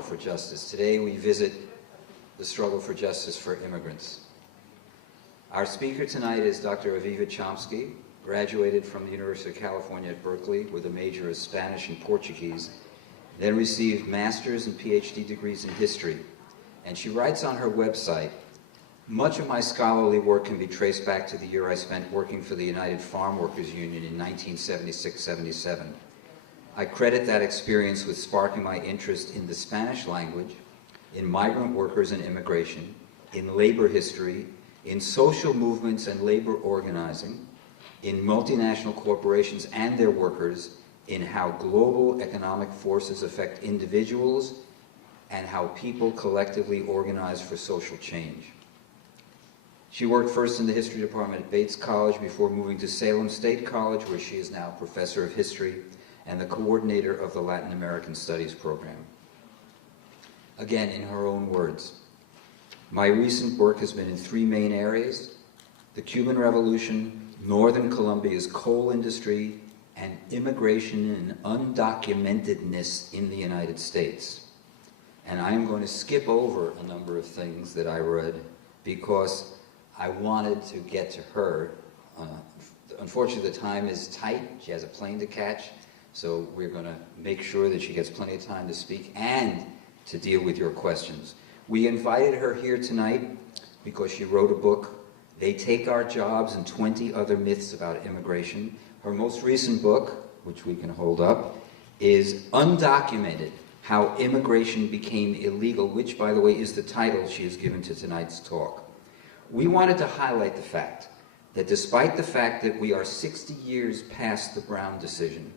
for justice. Today we visit the struggle for justice for immigrants. Our speaker tonight is Dr. Aviva Chomsky, graduated from the University of California at Berkeley with a major of Spanish and Portuguese, then received master's and PhD degrees in history. And she writes on her website, "Much of my scholarly work can be traced back to the year I spent working for the United Farm Workers Union in 1976-77. I credit that experience with sparking my interest in the Spanish language, in migrant workers and immigration, in labor history, in social movements and labor organizing, in multinational corporations and their workers, in how global economic forces affect individuals, and how people collectively organize for social change." She worked first in the history department at Bates College before moving to Salem State College, where she is now professor of history and the coordinator of the Latin American Studies program. Again, in her own words, "My recent work has been in three main areas: the Cuban Revolution, Northern Colombia's coal industry, and immigration and undocumentedness in the United States." And I am going to skip over a number of things that I read because I wanted to get to her. Unfortunately, the time is tight. She has a plane to catch, so we're going to make sure that she gets plenty of time to speak and to deal with your questions. We invited her here tonight because she wrote a book, "They Take Our Jobs and 20 Other Myths About Immigration." Her most recent book, which we can hold up, is "Undocumented: How Immigration Became Illegal," which, by the way, is the title she has given to tonight's talk. We wanted to highlight the fact that despite the fact that we are 60 years past the Brown decision,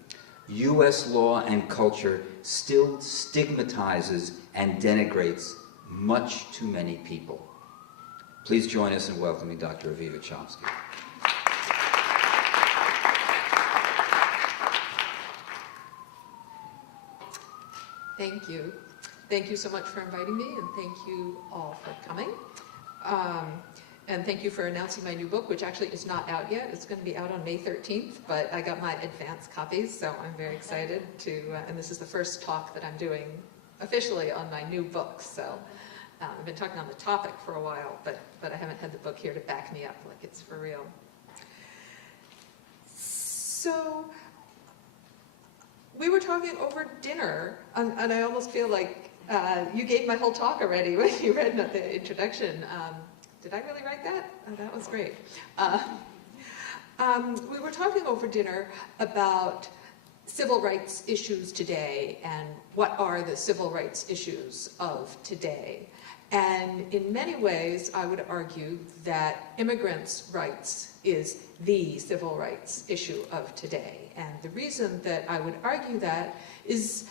U.S. law and culture still stigmatizes and denigrates much too many people. Please join us in welcoming Dr. Aviva Chomsky. Thank you. Thank you so much for inviting me, and thank you all for coming. And thank you for announcing my new book, which actually is not out yet. It's going to be out on May 13th, but I got my advance copies, so I'm very excited to, and this is the first talk that I'm doing officially on my new book, so I've been talking on the topic for a while, but I haven't had the book here to back me up like it's for real. So, we were talking over dinner, and I almost feel like you gave my whole talk already when you read the introduction. Did I really write that? Oh, that was great. We were talking over dinner about civil rights issues today and what are the civil rights issues of today. And in many ways, I would argue that immigrants' rights is the civil rights issue of today. And the reason that I would argue that is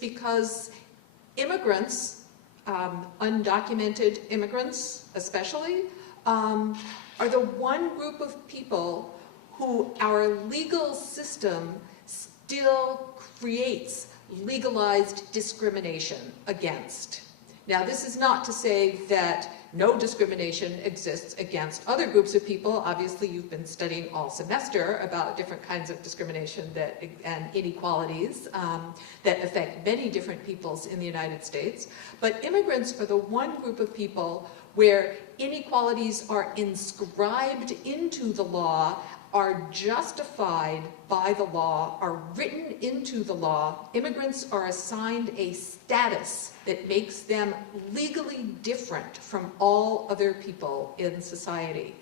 because immigrants, undocumented immigrants especially, are the one group of people who our legal system still creates legalized discrimination against. Now, this is not to say that no discrimination exists against other groups of people. Obviously, you've been studying all semester about different kinds of discrimination and inequalities that affect many different peoples in the United States. But immigrants are the one group of people where inequalities are inscribed into the law, are justified by the law, are written into the law. Immigrants are assigned a status that makes them legally different from all other people in society.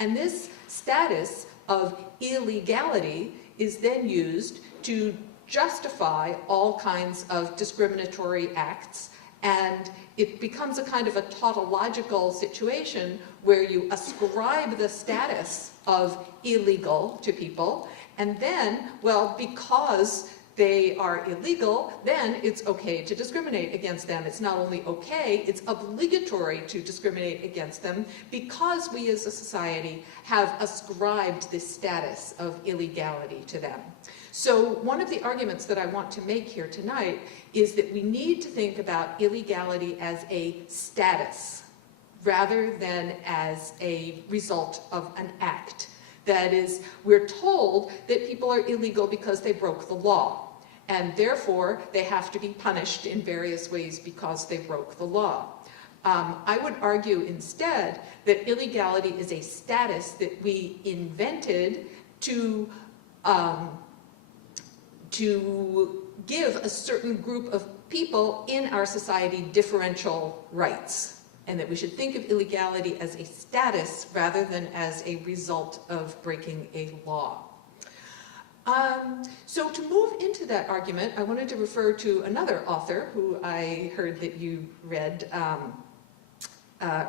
And this status of illegality is then used to justify all kinds of discriminatory acts, and it becomes a kind of a tautological situation where you ascribe the status of illegal to people, and then, well, because they are illegal, then it's okay to discriminate against them. It's not only okay, it's obligatory to discriminate against them because we as a society have ascribed this status of illegality to them. So one of the arguments that I want to make here tonight is that we need to think about illegality as a status rather than as a result of an act. That is, we're told that people are illegal because they broke the law. and therefore they have to be punished in various ways because they broke the law. I would argue instead that illegality is a status that we invented to give a certain group of people in our society differential rights, and that we should think of illegality as a status rather than as a result of breaking a law. So to move into that argument, I wanted to refer to another author who I heard that you read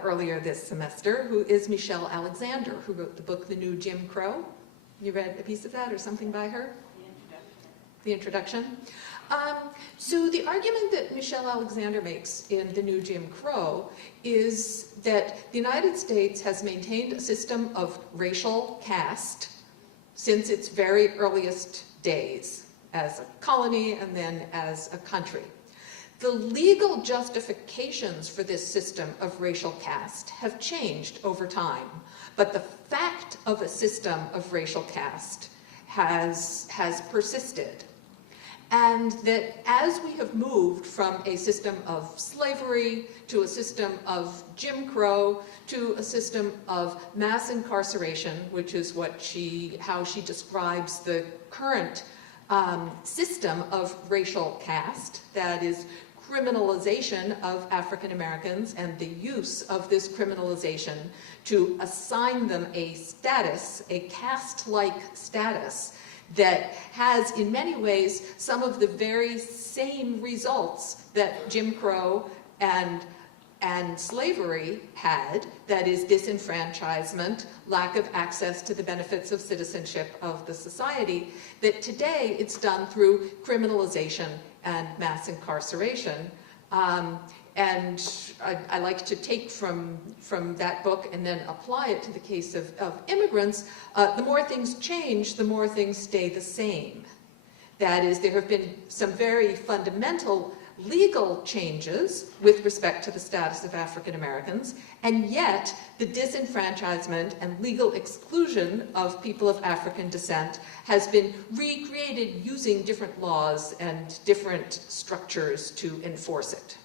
earlier this semester, who is Michelle Alexander, who wrote the book The New Jim Crow. You read a piece of that or something by her? The introduction. So the argument that Michelle Alexander makes in The New Jim Crow is that the United States has maintained a system of racial caste since its very earliest days as a colony and then as a country. The legal justifications for this system of racial caste have changed over time, but the fact of a system of racial caste has persisted. And that as we have moved from a system of slavery to a system of Jim Crow to a system of mass incarceration, which is how she describes the current system of racial caste, that is criminalization of African Americans and the use of this criminalization to assign them a status, a caste-like status, that has in many ways some of the very same results that Jim Crow and slavery had, that is disenfranchisement, lack of access to the benefits of citizenship of the society, that today it's done through criminalization and mass incarceration. And I like to take from that book and then apply it to the case of immigrants. The more things change, the more things stay the same. That is, there have been some very fundamental legal changes with respect to the status of African Americans, and yet the disenfranchisement and legal exclusion of people of African descent has been recreated using different laws and different structures to enforce it.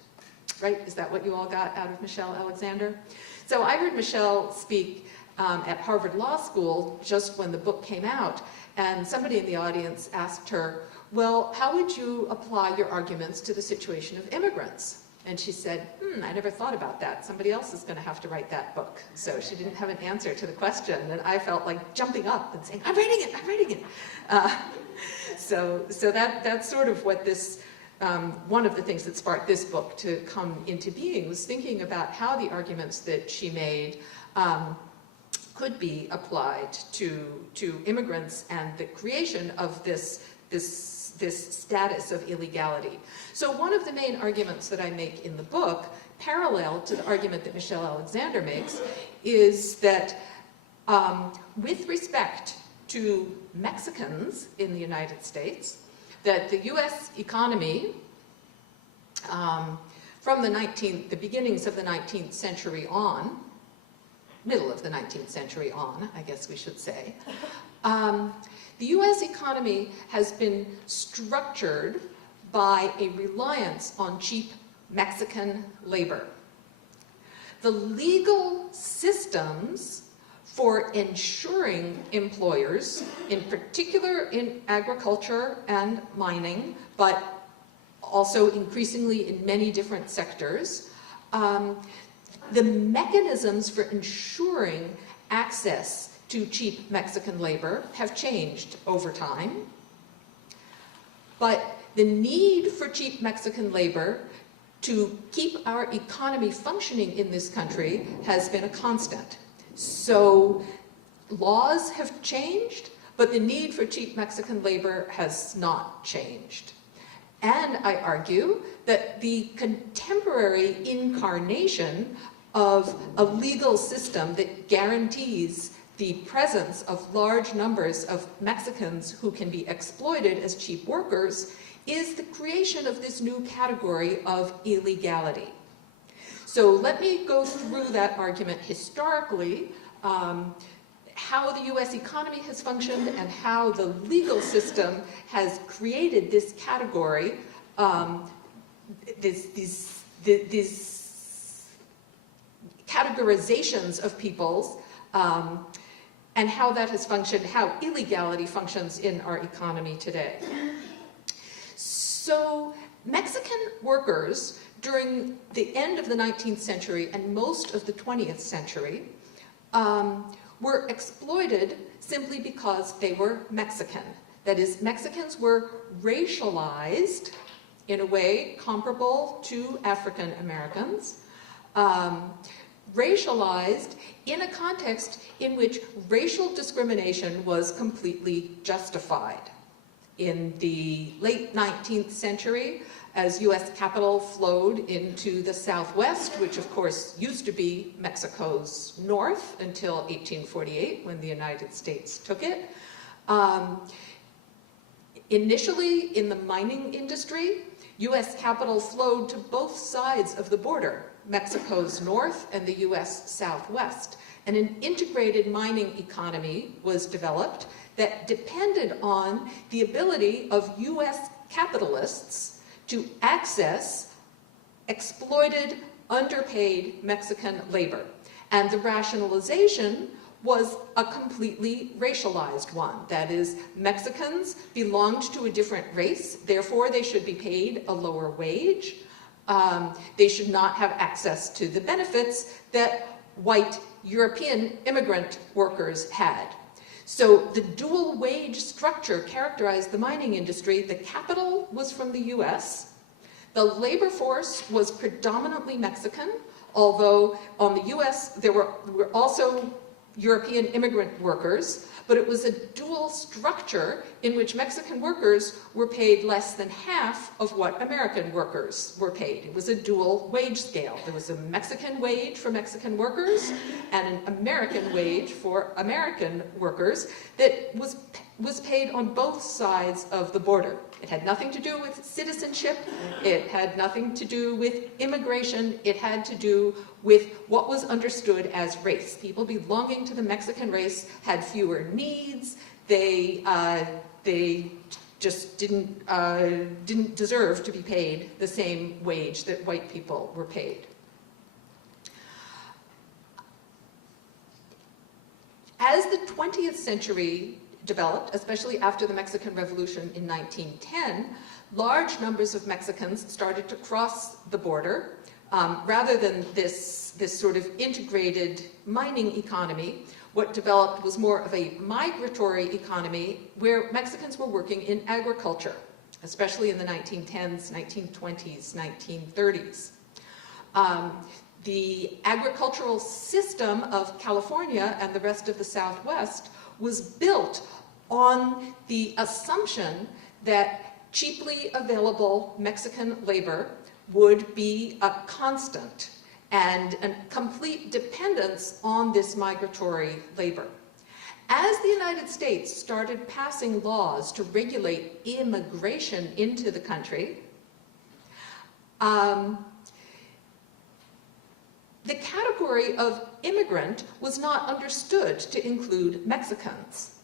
Right? Is that what you all got out of Michelle Alexander? So I heard Michelle speak at Harvard Law School just when the book came out, and somebody in the audience asked her, well, how would you apply your arguments to the situation of immigrants? And she said, I never thought about that. Somebody else is going to have to write that book. So she didn't have an answer to the question, and I felt like jumping up and saying, I'm writing it. So that's sort of what this, one of the things that sparked this book to come into being, was thinking about how the arguments that she made could be applied to immigrants and the creation of this status of illegality. So one of the main arguments that I make in the book, parallel to the argument that Michelle Alexander makes, is that with respect to Mexicans in the United States, that the US economy from the beginnings of the 19th century on, middle of the 19th century on, I guess we should say, the US economy has been structured by a reliance on cheap Mexican labor. The legal systems for ensuring employers, in particular in agriculture and mining, but also increasingly in many different sectors, the mechanisms for ensuring access to cheap Mexican labor have changed over time. But the need for cheap Mexican labor to keep our economy functioning in this country has been a constant. So laws have changed, but the need for cheap Mexican labor has not changed. And I argue that the contemporary incarnation of a legal system that guarantees the presence of large numbers of Mexicans who can be exploited as cheap workers is the creation of this new category of illegality. So let me go through that argument historically, how the US economy has functioned and how the legal system has created this category, these categorizations of peoples, and how that has functioned, how illegality functions in our economy today. So Mexican workers during the end of the 19th century and most of the 20th century were exploited simply because they were Mexican. That is, Mexicans were racialized in a way comparable to African Americans, racialized in a context in which racial discrimination was completely justified. In the late 19th century, as US capital flowed into the Southwest, which of course used to be Mexico's north until 1848 when the United States took it. Initially in the mining industry, US capital flowed to both sides of the border, Mexico's north and the US Southwest. And an integrated mining economy was developed that depended on the ability of US capitalists to access exploited, underpaid Mexican labor. And the rationalization was a completely racialized one. That is, Mexicans belonged to a different race, therefore they should be paid a lower wage. They should not have access to the benefits that white European immigrant workers had. So the dual wage structure characterized the mining industry. The capital was from the US. The labor force was predominantly Mexican, although on the US there were also European immigrant workers, but it was a dual structure in which Mexican workers were paid less than half of what American workers were paid. It was a dual wage scale. There was a Mexican wage for Mexican workers and an American wage for American workers that was paid on both sides of the border. It had nothing to do with citizenship. It had nothing to do with immigration. It had to do with what was understood as race. People belonging to the Mexican race had fewer needs. They just didn't deserve to be paid the same wage that white people were paid. As the 20th century developed, especially after the Mexican Revolution in 1910, large numbers of Mexicans started to cross the border. Rather than this sort of integrated mining economy, what developed was more of a migratory economy where Mexicans were working in agriculture, especially in the 1910s, 1920s, 1930s. The agricultural system of California and the rest of the Southwest was built on the assumption that cheaply available Mexican labor would be a constant and a complete dependence on this migratory labor. As the United States started passing laws to regulate immigration into the country, the category of immigrant was not understood to include Mexicans,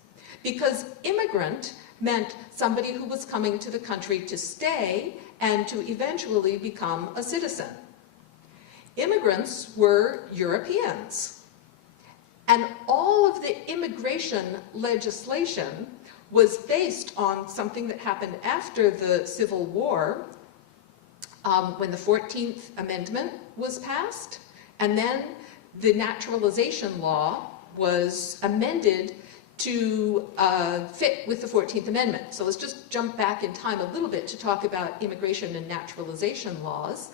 because immigrant meant somebody who was coming to the country to stay and to eventually become a citizen. Immigrants were Europeans, and all of the immigration legislation was based on something that happened after the Civil War, when the 14th Amendment was passed, and then the naturalization law was amended to fit with the 14th Amendment. So let's just jump back in time a little bit to talk about immigration and naturalization laws.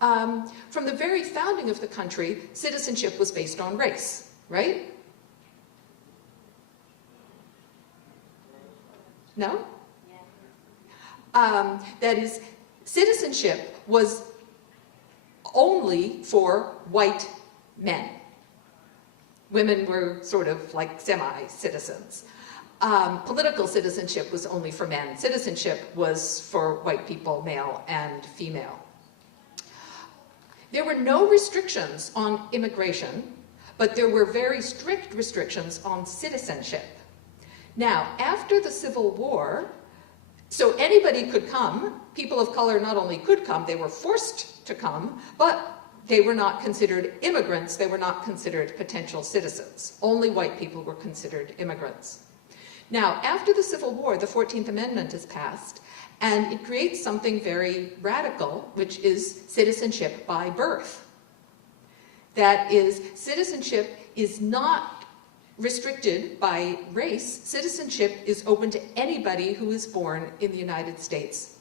From the very founding of the country, citizenship was based on race, right? No? Yeah. That is, citizenship was only for white men. Women were sort of like semi-citizens. Political citizenship was only for men. Citizenship was for white people, male and female. There were no restrictions on immigration, but there were very strict restrictions on citizenship. Now, after the Civil War, so anybody could come. People of color not only could come, they were forced to come, but they were not considered immigrants. They were not considered potential citizens. Only white people were considered immigrants. Now, after the Civil War, the 14th Amendment is passed, and it creates something very radical, which is citizenship by birth. That is, citizenship is not restricted by race. Citizenship is open to anybody who is born in the United States,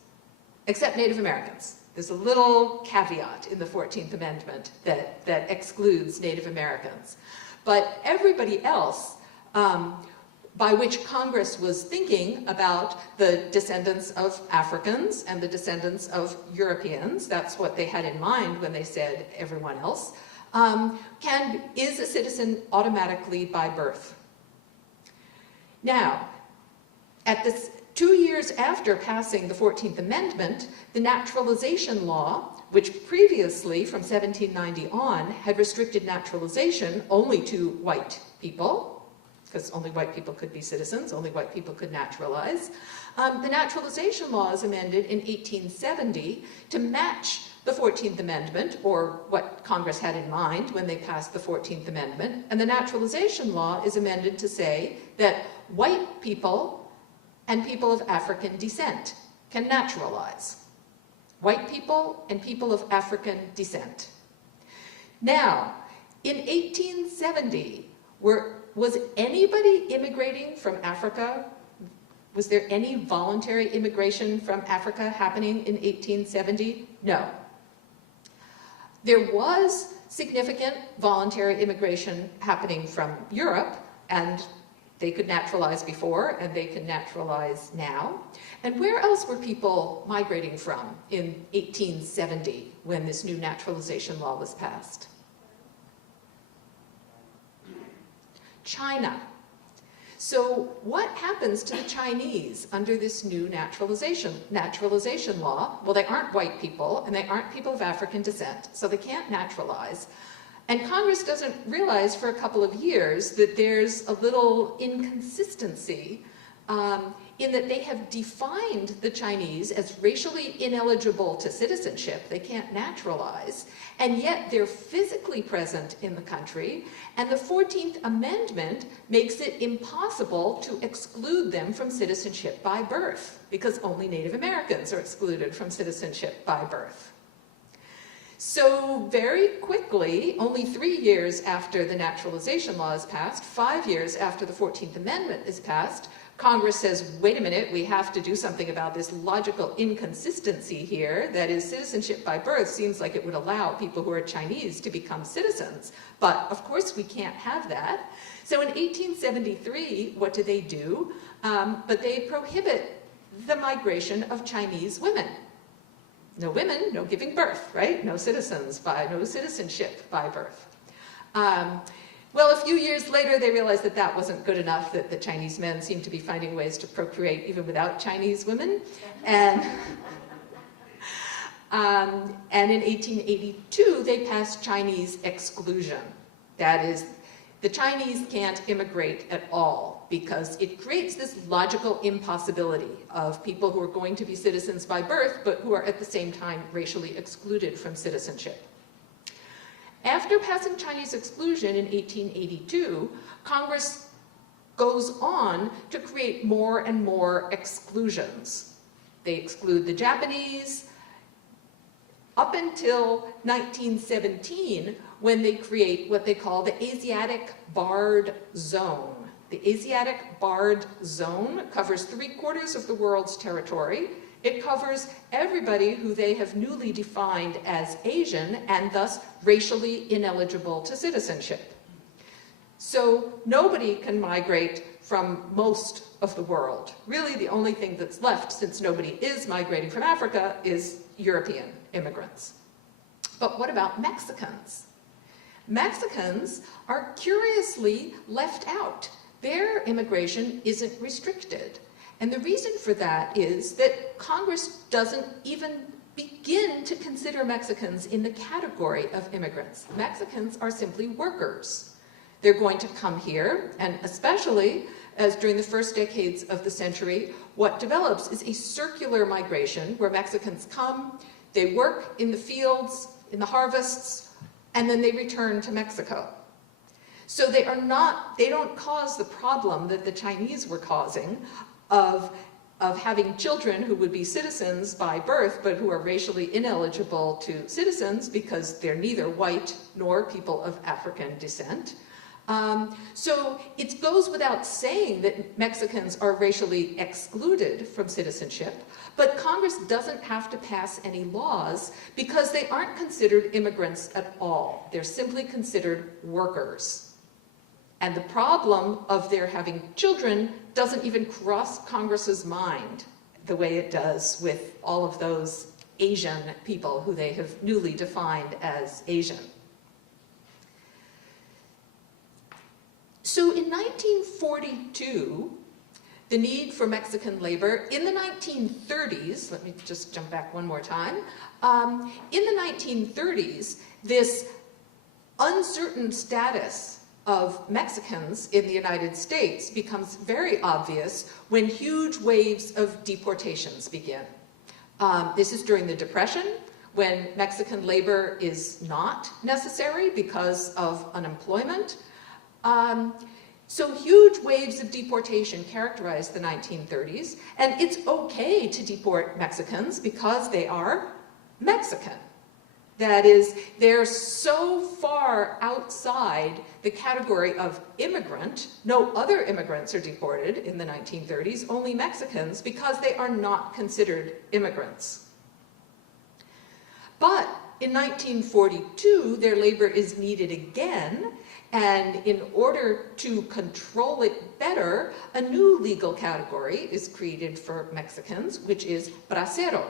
except Native Americans. There's a little caveat in the 14th Amendment that excludes Native Americans. But everybody else, by which Congress was thinking about the descendants of Africans and the descendants of Europeans, that's what they had in mind when they said everyone else, is a citizen automatically by birth. Now, at this 2 years after passing the 14th Amendment, the naturalization law, which previously, from 1790 on, had restricted naturalization only to white people, because only white people could be citizens, only white people could naturalize. The naturalization law is amended in 1870 to match the 14th Amendment, or what Congress had in mind when they passed the 14th Amendment. And the naturalization law is amended to say that white people and people of African descent can naturalize. White people and people of African descent. Now, in 1870, was anybody immigrating from Africa? Was there any voluntary immigration from Africa happening in 1870? No. There was significant voluntary immigration happening from Europe, and they could naturalize before, and they can naturalize now. And where else were people migrating from in 1870 when this new naturalization law was passed? China. So what happens to the Chinese under this new naturalization law? Well, they aren't white people, and they aren't people of African descent, so they can't naturalize. And Congress doesn't realize for a couple of years that there's a little inconsistency in that they have defined the Chinese as racially ineligible to citizenship. They can't naturalize, and yet they're physically present in the country, and the 14th Amendment makes it impossible to exclude them from citizenship by birth, because only Native Americans are excluded from citizenship by birth. So very quickly, only 3 years after the naturalization law is passed, 5 years after the 14th Amendment is passed, Congress says, wait a minute, we have to do something about this logical inconsistency here. That is, citizenship by birth seems like it would allow people who are Chinese to become citizens. But of course we can't have that. So in 1873, what do? But they prohibit the migration of Chinese women. No women, no giving birth, right? No citizenship by birth. Well, a few years later, they realized that that wasn't good enough, that the Chinese men seemed to be finding ways to procreate even without Chinese women. And in 1882, they passed Chinese exclusion. That is, the Chinese can't immigrate at all because it creates this logical impossibility of people who are going to be citizens by birth, but who are at the same time racially excluded from citizenship. After passing Chinese exclusion in 1882, Congress goes on to create more and more exclusions. They exclude the Japanese up until 1917, when they create what they call the Asiatic Barred Zone. The Asiatic Barred Zone covers 3/4 of the world's territory. It covers everybody who they have newly defined as Asian and thus racially ineligible to citizenship. So nobody can migrate from most of the world. Really, the only thing that's left, since nobody is migrating from Africa, is European immigrants. But what about Mexicans? Mexicans are curiously left out. Their immigration isn't restricted. And the reason for that is that Congress doesn't even begin to consider Mexicans in the category of immigrants. Mexicans are simply workers. They're going to come here, and especially as during the first decades of the century, what develops is a circular migration where Mexicans come, they work in the fields, in the harvests, and then they return to Mexico. So they don't cause the problem that the Chinese were causing of having children who would be citizens by birth, but who are racially ineligible to citizens because they're neither white nor people of African descent. So it goes without saying that Mexicans are racially excluded from citizenship, but Congress doesn't have to pass any laws because they aren't considered immigrants at all. They're simply considered workers. And the problem of their having children doesn't even cross Congress's mind the way it does with all of those Asian people who they have newly defined as Asian. So in 1942, the need for Mexican labor in the 1930s, let me just jump back one more time, in the 1930s, this uncertain status of Mexicans in the United States becomes very obvious when huge waves of deportations begin. This is during the Depression, when Mexican labor is not necessary because of unemployment. So huge waves of deportation characterize the 1930s, and it's okay to deport Mexicans because they are Mexican. That is, they're so far outside the category of immigrant, no other immigrants are deported in the 1930s, only Mexicans, because they are not considered immigrants. But in 1942, their labor is needed again, and in order to control it better, a new legal category is created for Mexicans, which is bracero.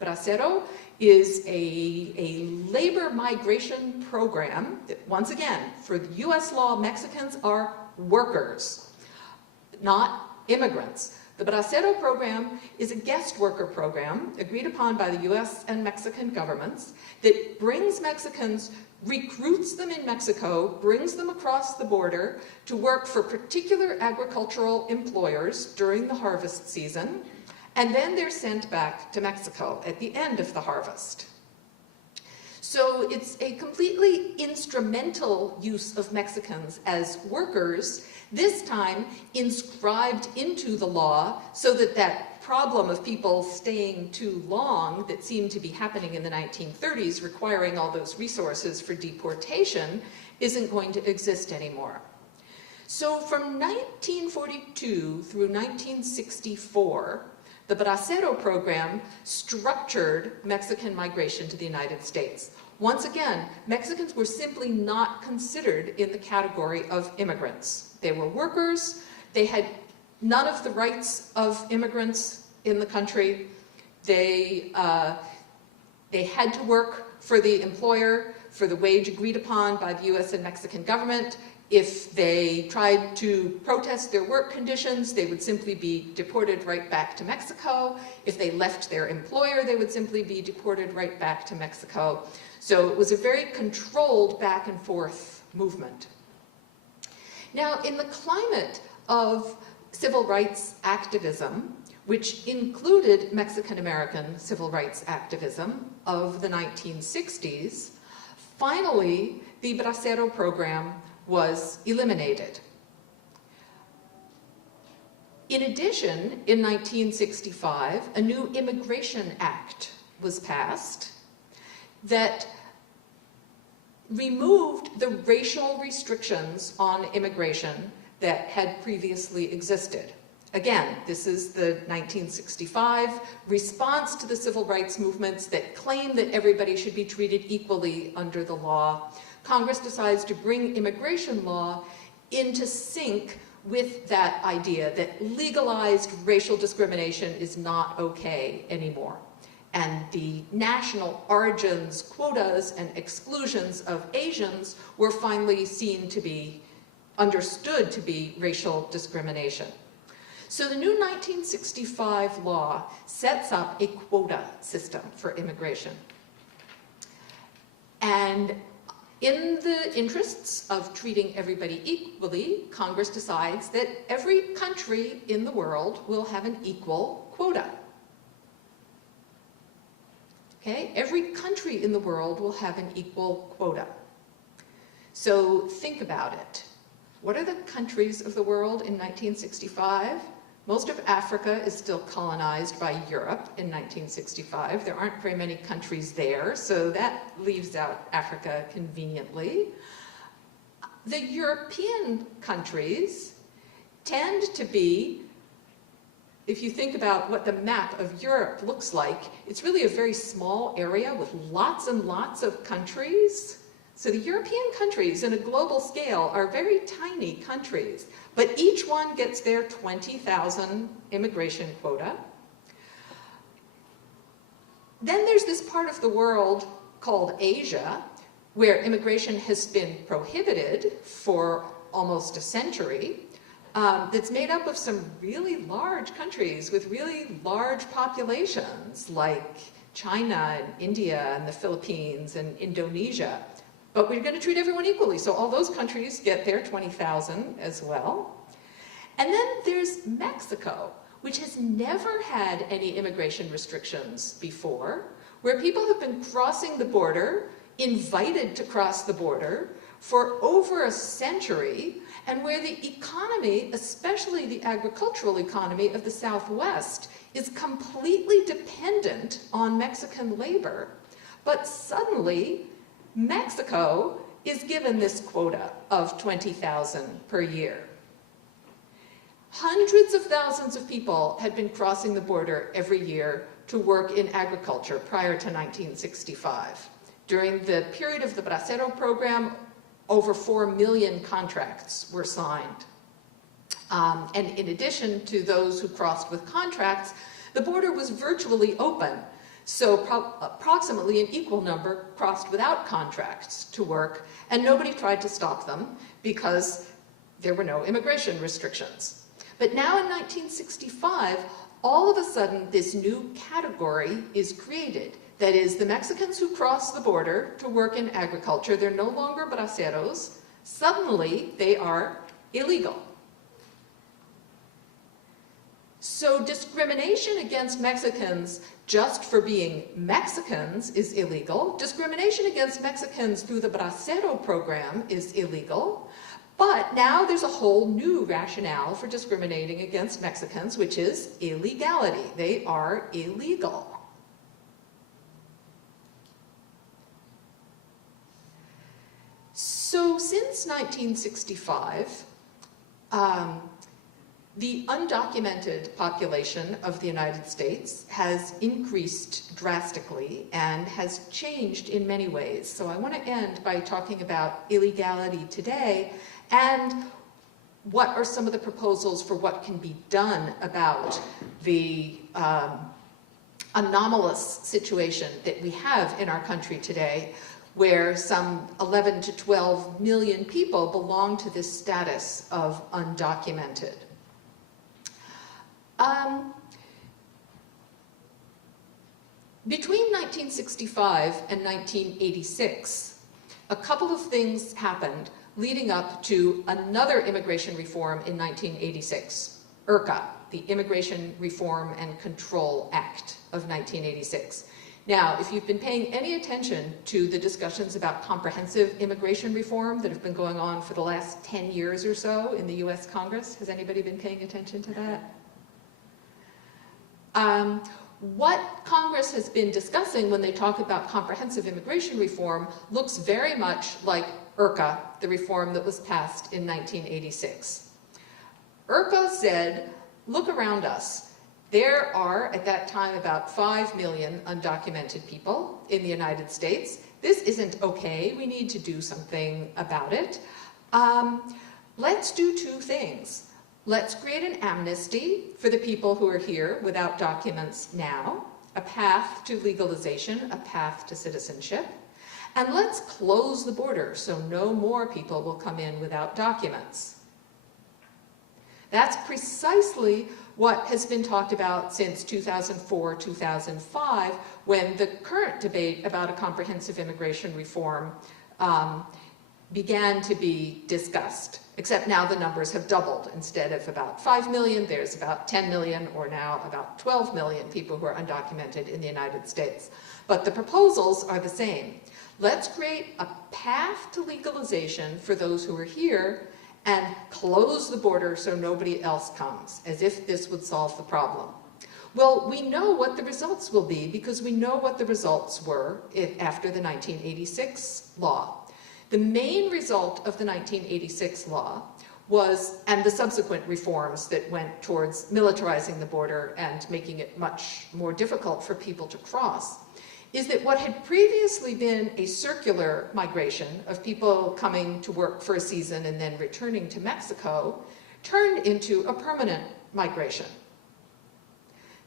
Bracero is a labor migration program that, once again, for the US law, Mexicans are workers, not immigrants. The Bracero program is a guest worker program agreed upon by the US and Mexican governments that brings Mexicans, recruits them in Mexico, brings them across the border to work for particular agricultural employers during the harvest season, and then they're sent back to Mexico at the end of the harvest. So it's a completely instrumental use of Mexicans as workers, this time inscribed into the law so that that problem of people staying too long that seemed to be happening in the 1930s, requiring all those resources for deportation, isn't going to exist anymore. So from 1942 through 1964, the Bracero program structured Mexican migration to the United States. Once again, Mexicans were simply not considered in the category of immigrants. They were workers, they had none of the rights of immigrants in the country. They had to work for the employer for the wage agreed upon by the US and Mexican government. If they tried to protest their work conditions, they would simply be deported right back to Mexico. If they left their employer, they would simply be deported right back to Mexico. So it was a very controlled back and forth movement. Now, in the climate of civil rights activism, which included Mexican-American civil rights activism of the 1960s, finally, the Bracero program was eliminated. In addition, in 1965, a new Immigration Act was passed that removed the racial restrictions on immigration that had previously existed. Again, this is the 1965 response to the civil rights movements that claim that everybody should be treated equally under the law. Congress decides to bring immigration law into sync with that idea that legalized racial discrimination is not okay anymore. And the national origins, quotas, and exclusions of Asians were finally seen to be understood to be racial discrimination. So the new 1965 law sets up a quota system for immigration. And In the interests of treating everybody equally, Congress decides that every country in the world will have an equal quota. Okay? Every country in the world will have an equal quota. So think about it. What are the countries of the world in 1965? Most of Africa is still colonized by Europe in 1965. There aren't very many countries there, so that leaves out Africa conveniently. The European countries tend to be, if you think about what the map of Europe looks like, it's really a very small area with lots and lots of countries. So the European countries in a global scale are very tiny countries, but each one gets their 20,000 immigration quota. Then there's this part of the world called Asia, where immigration has been prohibited for almost a century, that's made up of some really large countries with really large populations, like China and India and the Philippines and Indonesia. But we're going to treat everyone equally, so all those countries get their 20,000 as well. And then there's Mexico, which has never had any immigration restrictions before, where people have been crossing the border, invited to cross the border, for over a century, and where the economy, especially the agricultural economy of the Southwest, is completely dependent on Mexican labor. But suddenly, Mexico is given this quota of 20,000 per year. Hundreds of thousands of people had been crossing the border every year to work in agriculture prior to 1965. During the period of the Bracero program, over 4 million contracts were signed. And in addition to those who crossed with contracts, the border was virtually open. So approximately an equal number crossed without contracts to work, and nobody tried to stop them because there were no immigration restrictions. But now in 1965, all of a sudden this new category is created. That is, the Mexicans who cross the border to work in agriculture, they're no longer braceros. Suddenly, they are illegal. So discrimination against Mexicans just for being Mexicans is illegal. Discrimination against Mexicans through the Bracero program is illegal. But now there's a whole new rationale for discriminating against Mexicans, which is illegality. They are illegal. So since 1965, the undocumented population of the United States has increased drastically and has changed in many ways. So I want to end by talking about illegality today and what are some of the proposals for what can be done about the anomalous situation that we have in our country today, where some 11 to 12 million people belong to this status of undocumented. Between 1965 and 1986, a couple of things happened leading up to another immigration reform in 1986, IRCA, the Immigration Reform and Control Act of 1986. Now, if you've been paying any attention to the discussions about comprehensive immigration reform that have been going on for the last 10 years or so in the US Congress, has anybody been paying attention to that? What Congress has been discussing when they talk about comprehensive immigration reform looks very much like IRCA, the reform that was passed in 1986. IRCA said, look around us. There are, at that time, about 5 million undocumented people in the United States. This isn't okay. We need to do something about it. Let's do two things. Let's create an amnesty for the people who are here without documents now, a path to legalization, a path to citizenship, and let's close the border so no more people will come in without documents. That's precisely what has been talked about since 2004, 2005, when the current debate about a comprehensive immigration reform began to be discussed. Except now the numbers have doubled. Instead of about 5 million, there's about 10 million, or now about 12 million people who are undocumented in the United States. But the proposals are the same. Let's create a path to legalization for those who are here and close the border so nobody else comes, as if this would solve the problem. Well, we know what the results will be because we know what the results were after the 1986 law. The main result of the 1986 law was, and the subsequent reforms that went towards militarizing the border and making it much more difficult for people to cross, is that what had previously been a circular migration of people coming to work for a season and then returning to Mexico turned into a permanent migration.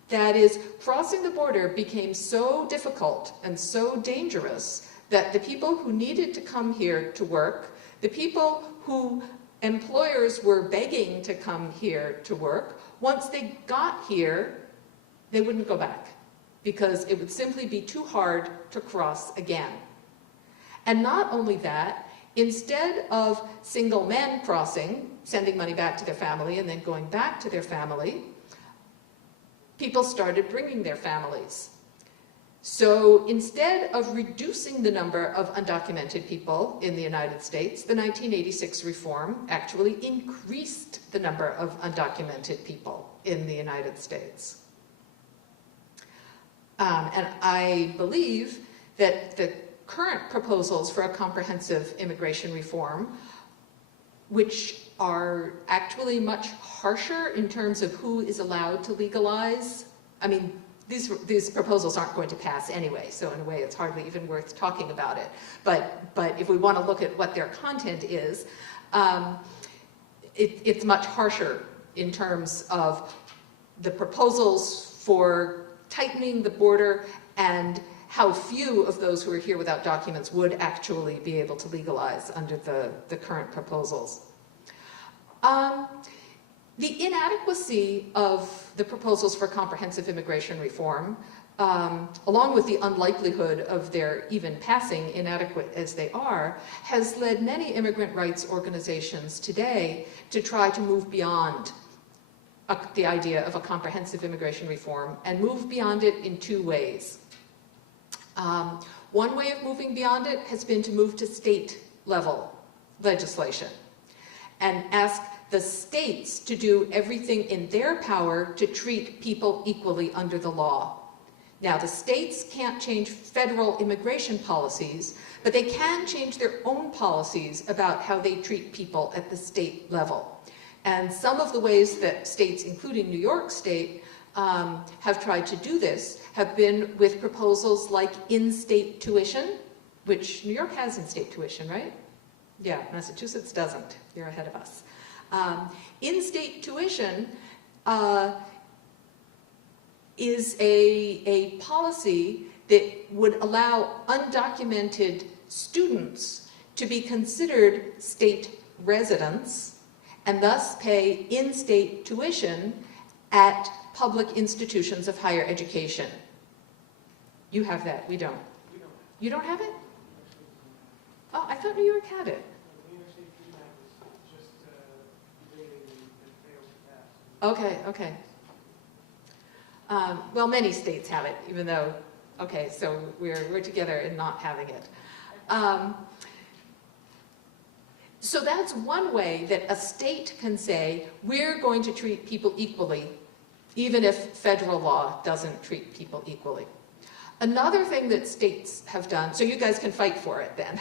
That is, crossing the border became so difficult and so dangerous that the people who needed to come here to work, the people who employers were begging to come here to work, once they got here, they wouldn't go back because it would simply be too hard to cross again. And not only that, instead of single men crossing, sending money back to their family and then going back to their family, people started bringing their families. So instead of reducing the number of undocumented people in the United States, the 1986 reform actually increased the number of undocumented people in the United States. And I believe that the current proposals for a comprehensive immigration reform, which are actually much harsher in terms of who is allowed to legalize, I mean, these proposals aren't going to pass anyway, so in a way it's hardly even worth talking about it. But if we want to look at what their content is, it's much harsher in terms of the proposals for tightening the border and how few of those who are here without documents would actually be able to legalize under the current proposals. The inadequacy of the proposals for comprehensive immigration reform, along with the unlikelihood of their even passing, inadequate as they are, has led many immigrant rights organizations today to try to move beyond the idea of a comprehensive immigration reform and move beyond it in two ways. One way of moving beyond it has been to move to state-level legislation and ask the states to do everything in their power to treat people equally under the law. Now, the states can't change federal immigration policies, but they can change their own policies about how they treat people at the state level. And some of the ways that states, including New York State, have tried to do this have been with proposals like in-state tuition, which New York has in-state tuition, right? Yeah, Massachusetts doesn't. You're ahead of us. In-state tuition is a policy that would allow undocumented students to be considered state residents and thus pay in-state tuition at public institutions of higher education. You have that, we don't. You don't have it? Oh, I thought New York had it. Okay, okay. Well, many states have it, even though, okay, so we're together in not having it. So that's one way that a state can say, we're going to treat people equally, even if federal law doesn't treat people equally. Another thing that states have done, so you guys can fight for it then.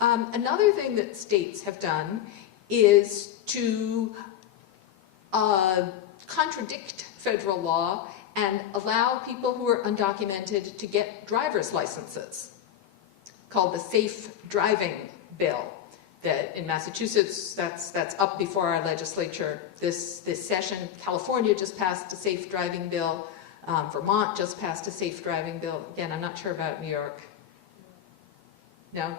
Another thing that states have done is to contradict federal law and allow people who are undocumented to get driver's licenses, called the Safe Driving Bill. That in Massachusetts, that's up before our legislature this session. California just passed a safe driving bill. Vermont just passed a safe driving bill. Again, I'm not sure about New York. No?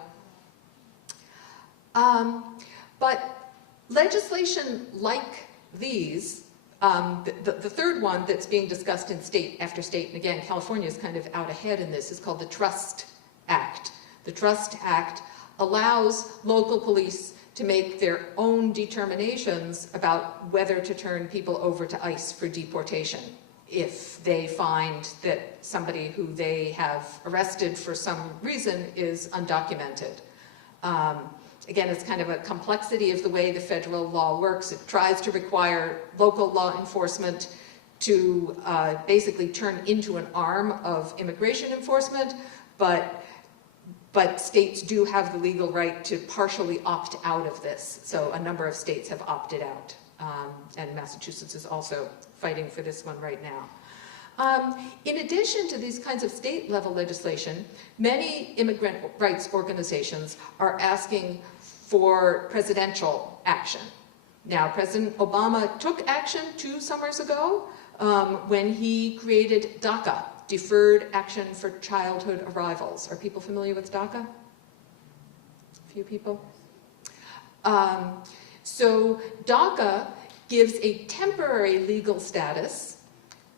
But legislation like these, the third one that's being discussed in state after state, and again, California is kind of out ahead in this, is called the Trust Act. The Trust Act allows local police to make their own determinations about whether to turn people over to ICE for deportation if they find that somebody who they have arrested for some reason is undocumented. Again, it's kind of a complexity of the way the federal law works. It tries to require local law enforcement to basically turn into an arm of immigration enforcement, but states do have the legal right to partially opt out of this. So a number of states have opted out, and Massachusetts is also fighting for this one right now. In addition to these kinds of state-level legislation, many immigrant rights organizations are asking for presidential action. Now, President Obama took action 2 summers ago when he created DACA, Deferred Action for Childhood Arrivals. Are people familiar with DACA? A few people? So DACA gives a temporary legal status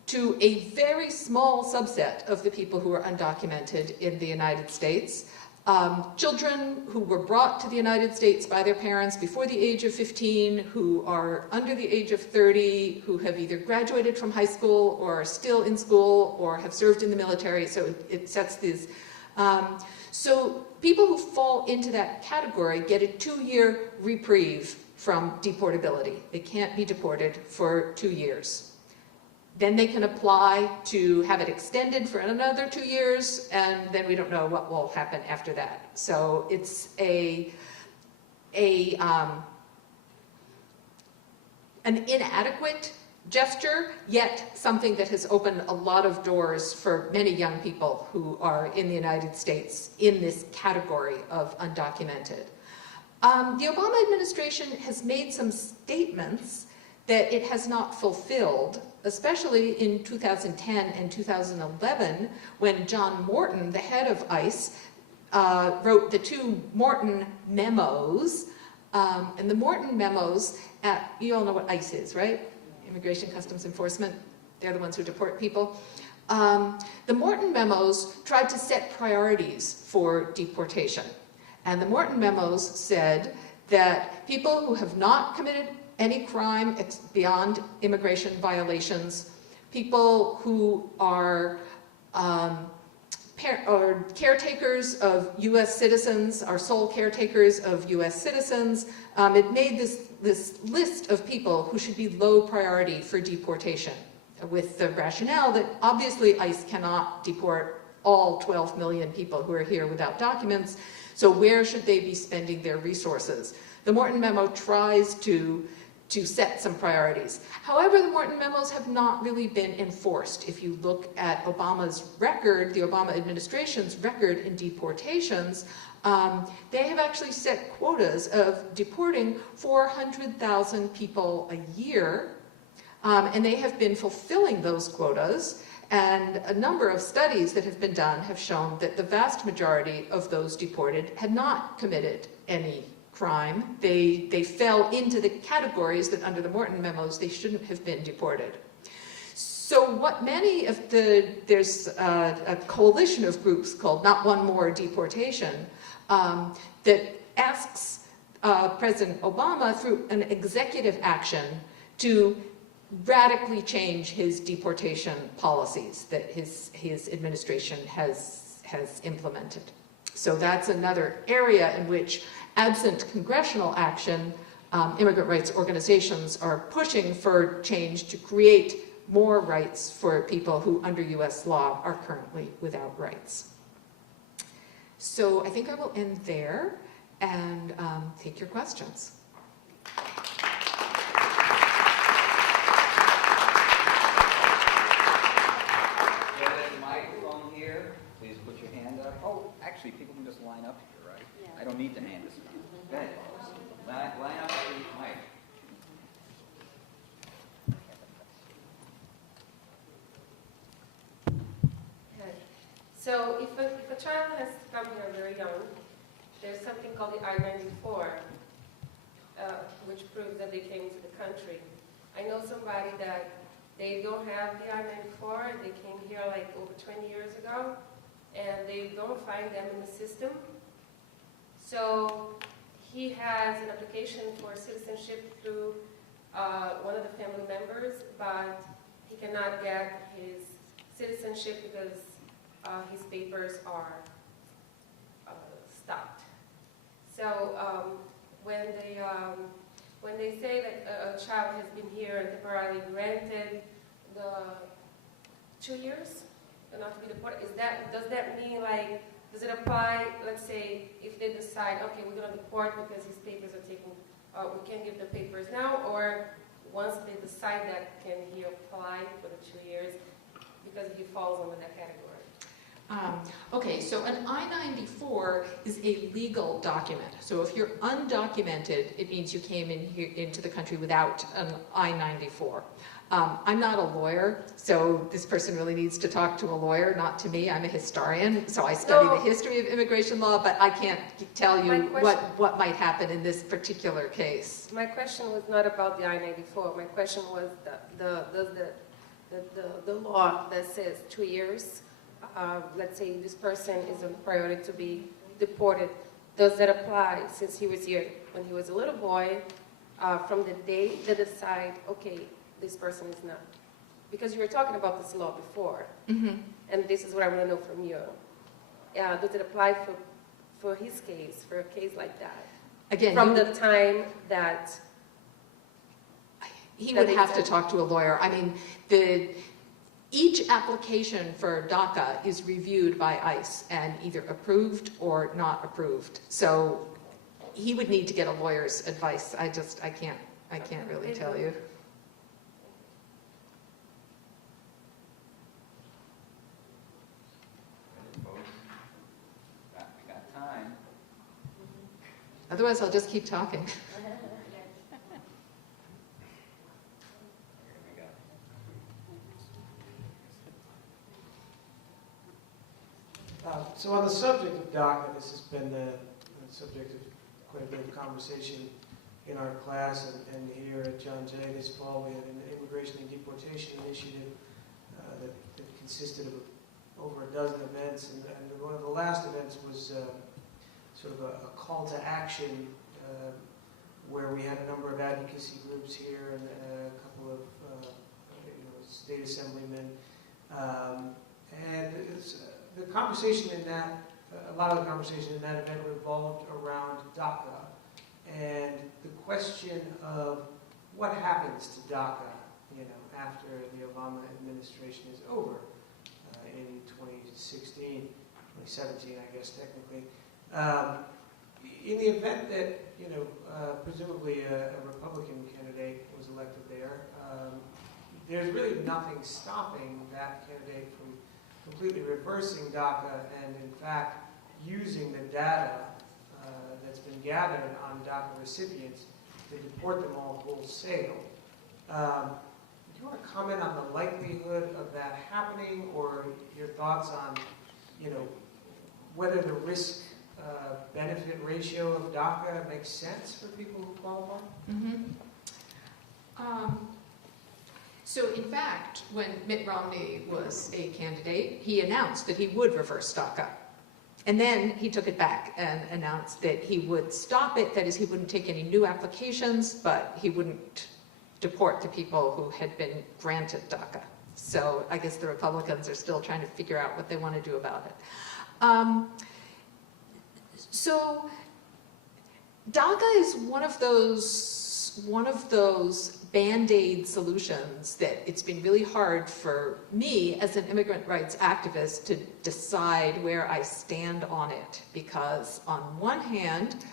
to a very small subset of the people who are undocumented in the United States. Children who were brought to the United States by their parents before the age of 15, who are under the age of 30, who have either graduated from high school or are still in school or have served in the military. So it sets these. So people who fall into that category get a 2-year reprieve from deportability. They can't be deported for 2 years. Then they can apply to have it extended for another 2 years, and then we don't know what will happen after that. So it's an inadequate gesture, yet something that has opened a lot of doors for many young people who are in the United States in this category of undocumented. The Obama administration has made some statements that it has not fulfilled, especially in 2010 and 2011, when John Morton, the head of ICE, wrote the 2 Morton memos. And the Morton memos, you all know what ICE is, right? Immigration Customs Enforcement. They're the ones who deport people. The Morton memos tried to set priorities for deportation. And the Morton memos said that people who have not committed any crime beyond immigration violations, people who are caretakers of U.S. citizens, are sole caretakers of U.S. citizens. It made this list of people who should be low priority for deportation, with the rationale that obviously ICE cannot deport all 12 million people who are here without documents, so where should they be spending their resources? The Morton memo tries to set some priorities. However, the Morton memos have not really been enforced. If you look at Obama's record, the Obama administration's record in deportations, they have actually set quotas of deporting 400,000 people a year, and they have been fulfilling those quotas. And a number of studies that have been done have shown that the vast majority of those deported had not committed any crime. They fell into the categories that under the Morton memos they shouldn't have been deported. So what many of there's a coalition of groups called Not One More Deportation that asks President Obama through an executive action to radically change his deportation policies that his administration has implemented. So that's another area in which, absent congressional action, immigrant rights organizations are pushing for change to create more rights for people who, under U.S. law, are currently without rights. So I think I will end there and take your questions. Actually, people can just line up here, right? Yeah. I don't need to hand this around. Go ahead. Line up for the mic. Okay. So if a child has come here very young, there's something called the I-94, which proves that they came to the country. I know somebody that they don't have the I-94, they came here over 20 years ago, and they don't find them in the system. So he has an application for citizenship through one of the family members, but he cannot get his citizenship because his papers are stopped. So when they say that a child has been here and temporarily granted the 2 years not to be deported, does that mean, like, does it apply, let's say, if they decide, okay, we're going to deport because his papers are taken, we can't give the papers now, or once they decide that, can he apply for the 2 years because he falls under that category? Okay, so an I-94 is a legal document. So if you're undocumented, it means you came in here, into the country without an I-94. I'm not a lawyer, so this person really needs to talk to a lawyer, not to me. I'm a historian, so I study the history of immigration law, but I can't tell you what might happen in this particular case. My question was not about the I-94. My question was the law that says 2 years. Let's say this person is a priority to be deported. Does that apply since he was here when he was a little boy, from the day they decide, okay, this person is not? Because you were talking about this law before, and this is what I want to know from you. Does it apply for his case, for a case like that? Again, from the time that he would have to talk to a lawyer. I mean, each application for DACA is reviewed by ICE and either approved or not approved. So he would need to get a lawyer's advice. I can't really tell you. Got time. Otherwise, I'll just keep talking. So on the subject of DACA, this has been the subject of quite a bit of conversation in our class and here at John Jay this fall. We had an immigration and deportation initiative that consisted of over a dozen events, and one of the last events was sort of a call to action where we had a number of advocacy groups here and a couple of state assemblymen, and the conversation in that, a lot of the conversation in that event revolved around DACA and the question of what happens to DACA, after the Obama administration is over in 2016, 2017, I guess technically. In the event that, presumably a Republican candidate was elected there, there's really nothing stopping that candidate from completely reversing DACA and, in fact, using the data that's been gathered on DACA recipients to deport them all wholesale. Do you want to comment on the likelihood of that happening, or your thoughts on, whether the risk-benefit ratio of DACA makes sense for people who qualify? So in fact, when Mitt Romney was a candidate, he announced that he would reverse DACA. And then he took it back and announced that he would stop it. That is, he wouldn't take any new applications, but he wouldn't deport the people who had been granted DACA. So I guess the Republicans are still trying to figure out what they want to do about it. So DACA is one of those Band-Aid solutions that it's been really hard for me as an immigrant rights activist to decide where I stand on it, because on one hand,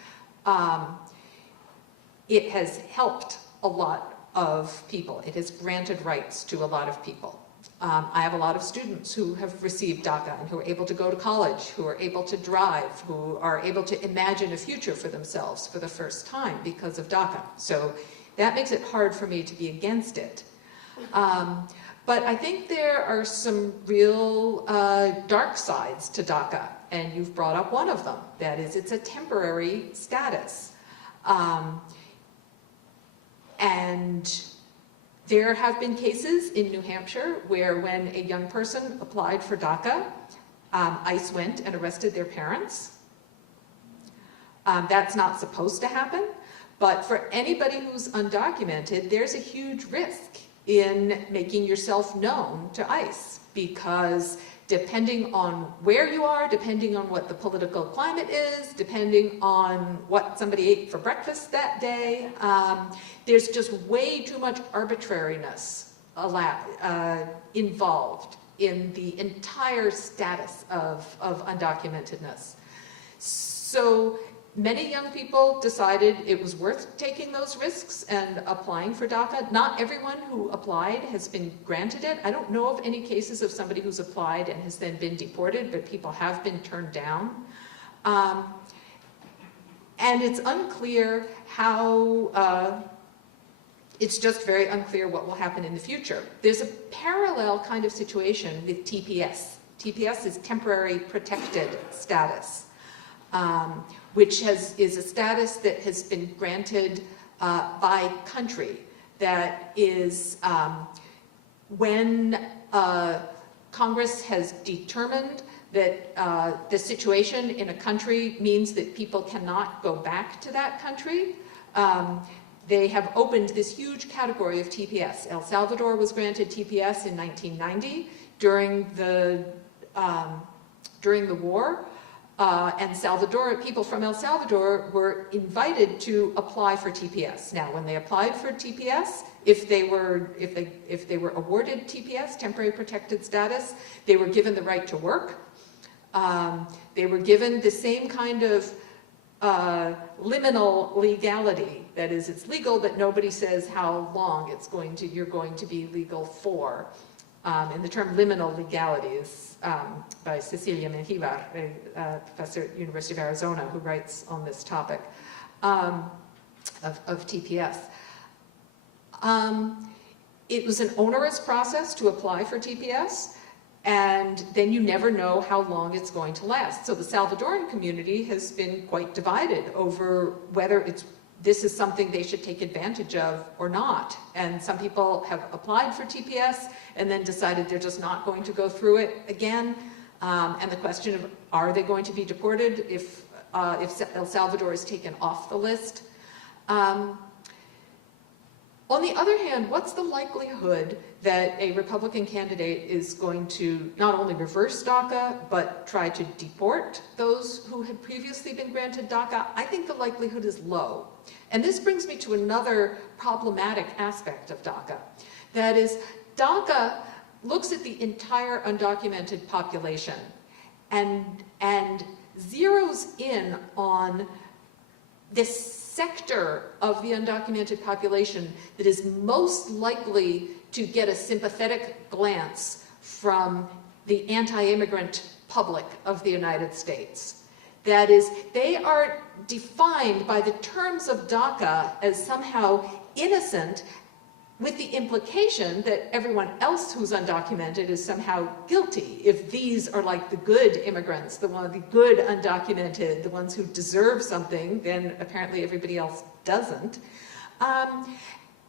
it has helped a lot of people. It has granted rights to a lot of people. I have a lot of students who have received DACA and who are able to go to college, who are able to drive, who are able to imagine a future for themselves for the first time because of DACA. So that makes it hard for me to be against it. But I think there are some real dark sides to DACA, and you've brought up one of them. That is, it's a temporary status. And there have been cases in New Hampshire where when a young person applied for DACA, ICE went and arrested their parents. That's not supposed to happen. But for anybody who's undocumented, there's a huge risk in making yourself known to ICE, because depending on where you are, depending on what the political climate is, depending on what somebody ate for breakfast that day, there's just way too much arbitrariness involved in the entire status of undocumentedness. So many young people decided it was worth taking those risks and applying for DACA. Not everyone who applied has been granted it. I don't know of any cases of somebody who's applied and has then been deported, but people have been turned down. And it's unclear how, it's just very unclear what will happen in the future. There's a parallel kind of situation with TPS. TPS is temporary protected status. Which is a status that has been granted by country, that is when Congress has determined that the situation in a country means that people cannot go back to that country. They have opened this huge category of TPS. El Salvador was granted TPS in 1990 during the war. And people from El Salvador were invited to apply for TPS. Now, when they applied for TPS, if they were awarded TPS, temporary protected status, they were given the right to work. They were given the same kind of liminal legality. That is, it's legal, but nobody says how long you're going to be legal for. And the term liminal legality is by Cecilia Menjivar, a professor at the University of Arizona who writes on this topic of TPS. It was an onerous process to apply for TPS, and then you never know how long it's going to last. So the Salvadoran community has been quite divided over whether this is something they should take advantage of or not. And some people have applied for TPS and then decided they're just not going to go through it again. And the question of, are they going to be deported if El Salvador is taken off the list? On the other hand, what's the likelihood that a Republican candidate is going to not only reverse DACA, but try to deport those who had previously been granted DACA? I think the likelihood is low. And this brings me to another problematic aspect of DACA. That is, DACA looks at the entire undocumented population and zeroes in on this sector of the undocumented population that is most likely to get a sympathetic glance from the anti-immigrant public of the United States. That is, they are defined by the terms of DACA as somehow innocent, with the implication that everyone else who's undocumented is somehow guilty. If these are like the good immigrants, the good undocumented, the ones who deserve something, then apparently everybody else doesn't.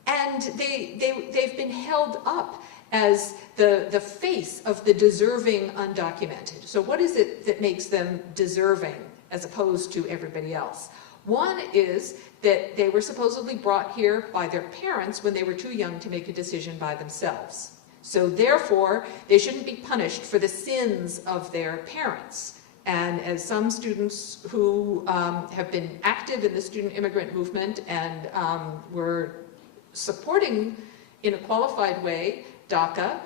And they've been held up as the face of the deserving undocumented. So what is it that makes them deserving as opposed to everybody else? One is that they were supposedly brought here by their parents when they were too young to make a decision by themselves. So therefore, they shouldn't be punished for the sins of their parents. And as some students who have been active in the student immigrant movement and were supporting, in a qualified way, DACA,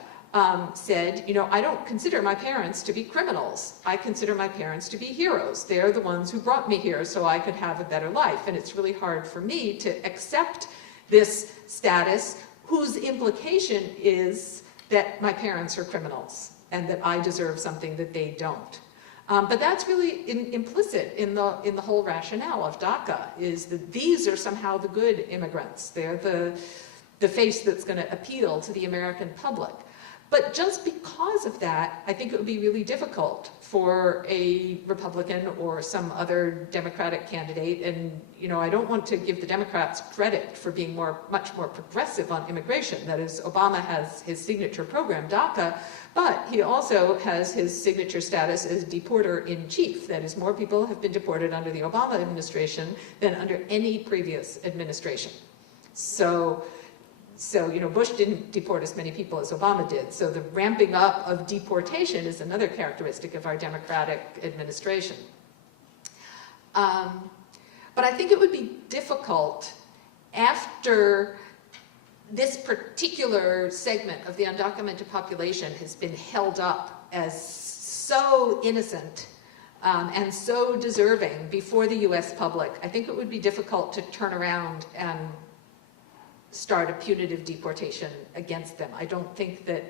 said, you know, I don't consider my parents to be criminals. I consider my parents to be heroes. They're the ones who brought me here so I could have a better life. And it's really hard for me to accept this status whose implication is that my parents are criminals and that I deserve something that they don't. But that's really implicit in the whole rationale of DACA, is that these are somehow the good immigrants. They're the face that's going to appeal to the American public. But just because of that, I think it would be really difficult for a Republican or some other Democratic candidate, and I don't want to give the Democrats credit for being much more progressive on immigration. That is, Obama has his signature program, DACA, but he also has his signature status as deporter-in-chief. That is, more people have been deported under the Obama administration than under any previous administration. So Bush didn't deport as many people as Obama did. So the ramping up of deportation is another characteristic of our Democratic administration. But I think it would be difficult after this particular segment of the undocumented population has been held up as so innocent and so deserving before the US public. I think it would be difficult to turn around and start a punitive deportation against them. I don't think that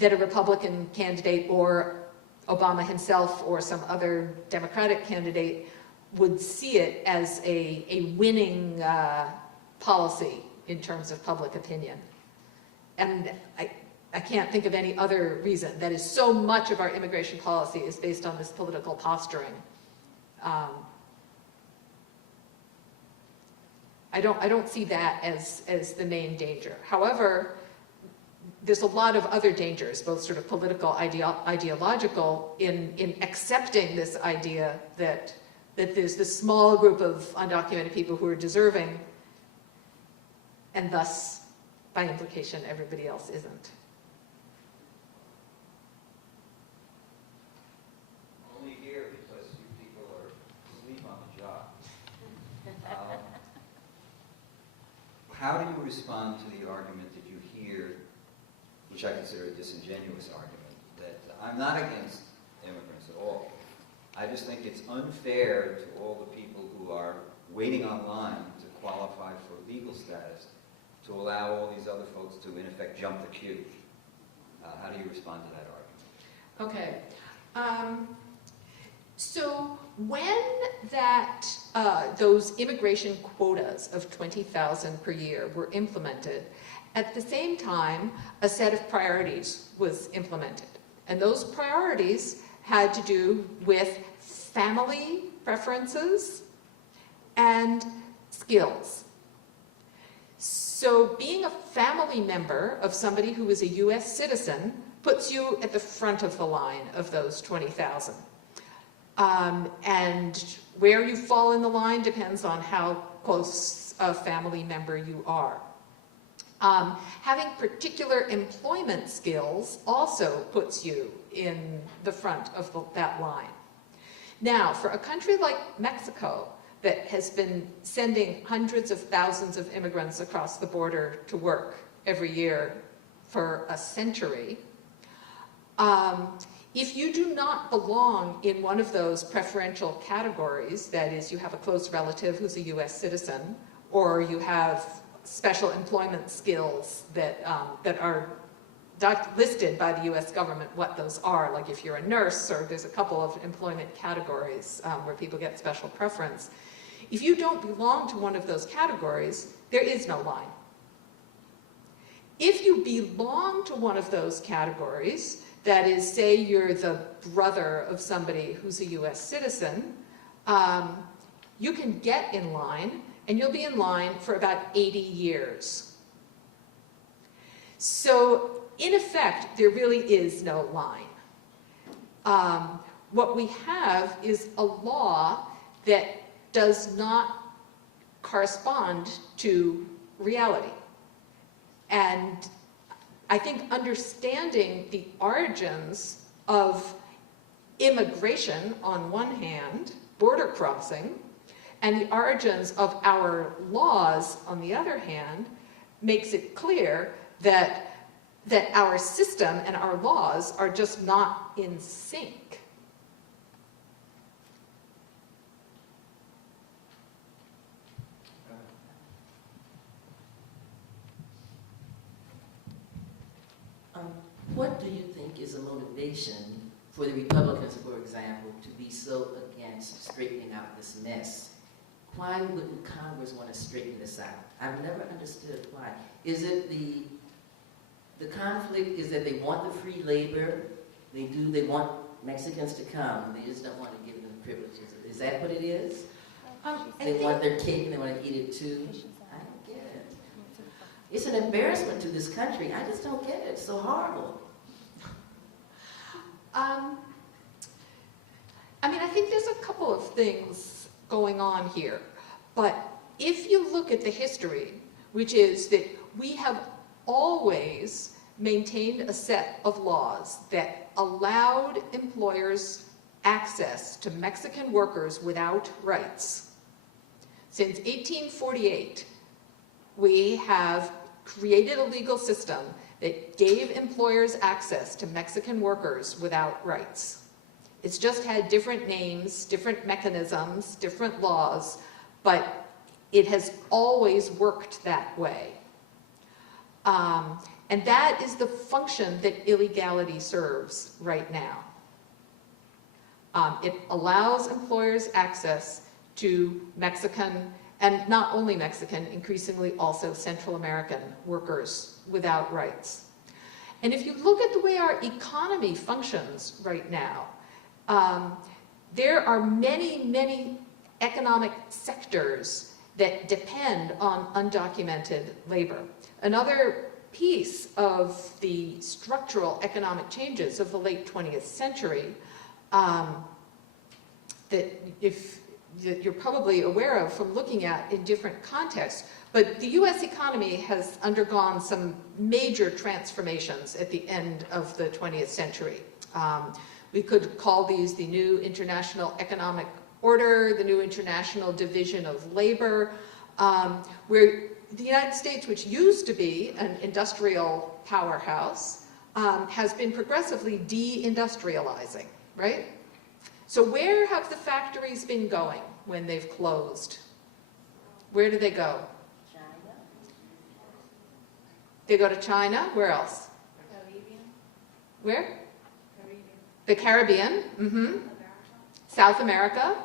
a Republican candidate or Obama himself or some other Democratic candidate would see it as a winning policy in terms of public opinion. And I can't think of any other reason. That is, so much of our immigration policy is based on this political posturing. I don't see that as the main danger. However, there's a lot of other dangers, both sort of political, ideological, in accepting this idea that there's this small group of undocumented people who are deserving, and thus, by implication, everybody else isn't. Only here because you people are asleep on the job. How do you respond to the argument that you hear, which I consider a disingenuous argument, that I'm not against immigrants at all. I just think it's unfair to all the people who are waiting online to qualify for legal status to allow all these other folks to, in effect, jump the queue. How do you respond to that argument? Okay. So when those immigration quotas of 20,000 per year were implemented, at the same time, a set of priorities was implemented. And those priorities had to do with family preferences and skills. So being a family member of somebody who is a US citizen puts you at the front of the line of those 20,000. And where you fall in the line depends on how close a family member you are. Having particular employment skills also puts you in the front of that line. Now, for a country like Mexico that has been sending hundreds of thousands of immigrants across the border to work every year for a century, if you do not belong in one of those preferential categories, that is, you have a close relative who's a US citizen, or you have special employment skills that are listed by the US government what those are, like if you're a nurse, or there's a couple of employment categories where people get special preference. If you don't belong to one of those categories, there is no line. If you belong to one of those categories, that is, say you're the brother of somebody who's a US citizen, you can get in line, and you'll be in line for about 80 years. So, in effect, there really is no line. What we have is a law that does not correspond to reality. And I think understanding the origins of immigration on one hand, border crossing, and the origins of our laws on the other hand, makes it clear that our system and our laws are just not in sync. What do you think is a motivation for the Republicans, for example, to be so against straightening out this mess? Why wouldn't Congress want to straighten this out? I've never understood why. Is it the The conflict is that they want the free labor. They want Mexicans to come. They just don't want to give them privileges. Is that what it is? They want their cake and they want to eat it too? I don't get it. It's an embarrassment to this country. I just don't get it. It's so horrible. I mean, I think there's a couple of things going on here. But if you look at the history, which is that we have always maintained a set of laws that allowed employers access to Mexican workers without rights. Since 1848, we have created a legal system that gave employers access to Mexican workers without rights. It's just had different names, different mechanisms, different laws, but it has always worked that way. And that is the function that illegality serves right now. It allows employers access to Mexican, and not only Mexican, increasingly also Central American workers without rights. And if you look at the way our economy functions right now, there are many, many economic sectors that depend on undocumented labor. Another piece of the structural economic changes of the late 20th century that you're probably aware of from looking at in different contexts, but the US economy has undergone some major transformations at the end of the 20th century. We could call these the new international economic order, the new international division of labor, where the United States, which used to be an industrial powerhouse, has been progressively de-industrializing, right? So where have the factories been going when they've closed? Where do they go? China. They go to China. Where else? Caribbean. Where? Caribbean. The Caribbean. Mm-hmm. South America.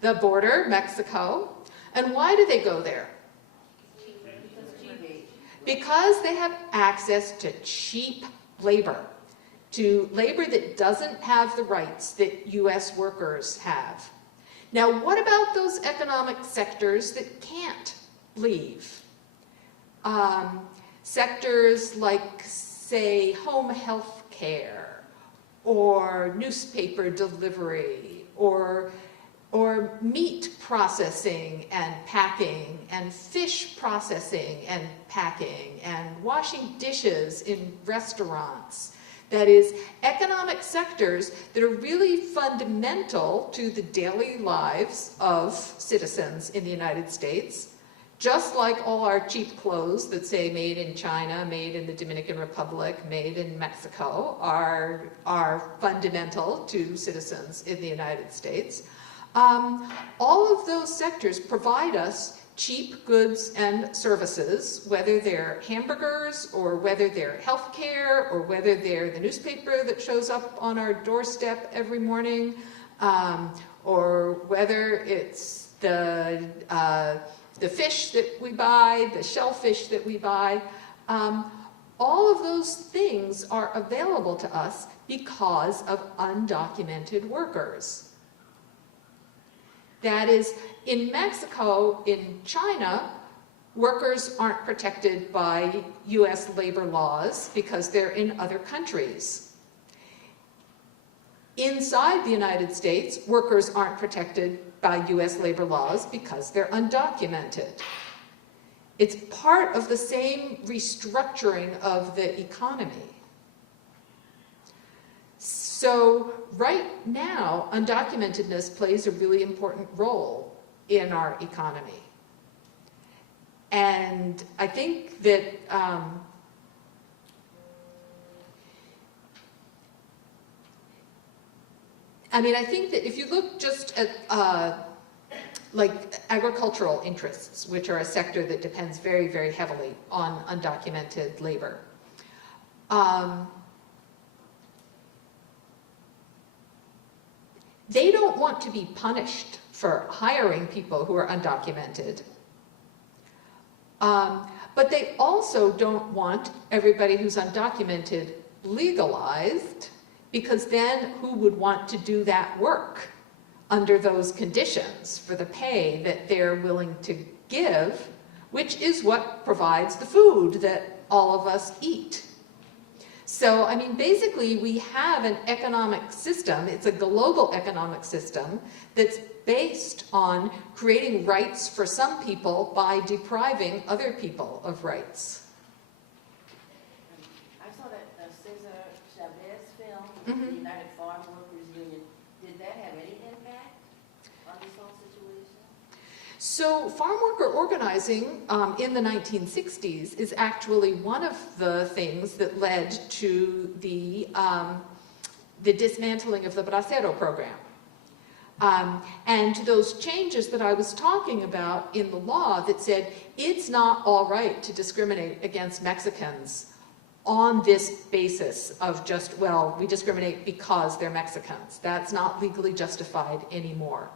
The border, Mexico. And why do they go there? Because they have access to cheap labor, to labor that doesn't have the rights that US workers have. Now, what about those economic sectors that can't leave? Sectors like, say, home health care, or newspaper delivery, or meat processing and packing, and fish processing and packing, and washing dishes in restaurants. That is, economic sectors that are really fundamental to the daily lives of citizens in the United States, just like all our cheap clothes that say made in China, made in the Dominican Republic, made in Mexico, are fundamental to citizens in the United States. All of those sectors provide us cheap goods and services, whether they're hamburgers or whether they're healthcare or whether they're the newspaper that shows up on our doorstep every morning, or whether it's the fish that we buy, the shellfish that we buy. All of those things are available to us because of undocumented workers. That is, in Mexico, in China, workers aren't protected by US labor laws because they're in other countries. Inside the United States, workers aren't protected by US labor laws because they're undocumented. It's part of the same restructuring of the economy. So right now, undocumentedness plays a really important role in our economy. And I think that I think that if you look just at like agricultural interests, which are a sector that depends very, very heavily on undocumented labor, they don't want to be punished for hiring people who are undocumented. But they also don't want everybody who's undocumented legalized, because then who would want to do that work under those conditions for the pay that they're willing to give, which is what provides the food that all of us eat. So, I mean, basically we have an economic system, it's a global economic system, that's based on creating rights for some people by depriving other people of rights. I saw that Cesar Chavez film, Mhm. the United Farm Workers Union. Did that have any impact on this whole situation? So farm worker organizing in the 1960s is actually one of the things that led to the dismantling of the Bracero program. And to those changes that I was talking about in the law that said it's not all right to discriminate against Mexicans on this basis of just, well, we discriminate because they're Mexicans. That's not legally justified anymore.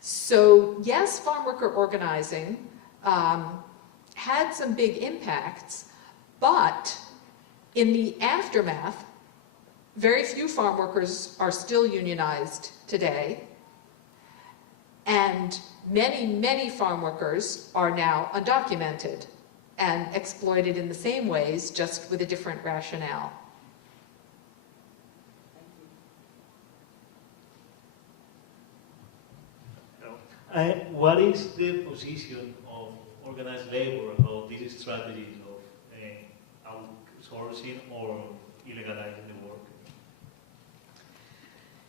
So yes, farm worker organizing had some big impacts, but in the aftermath, very few farm workers are still unionized today, and many, many farm workers are now undocumented and exploited in the same ways, just with a different rationale. What is the position of organized labor about these strategies of outsourcing or illegalizing the work?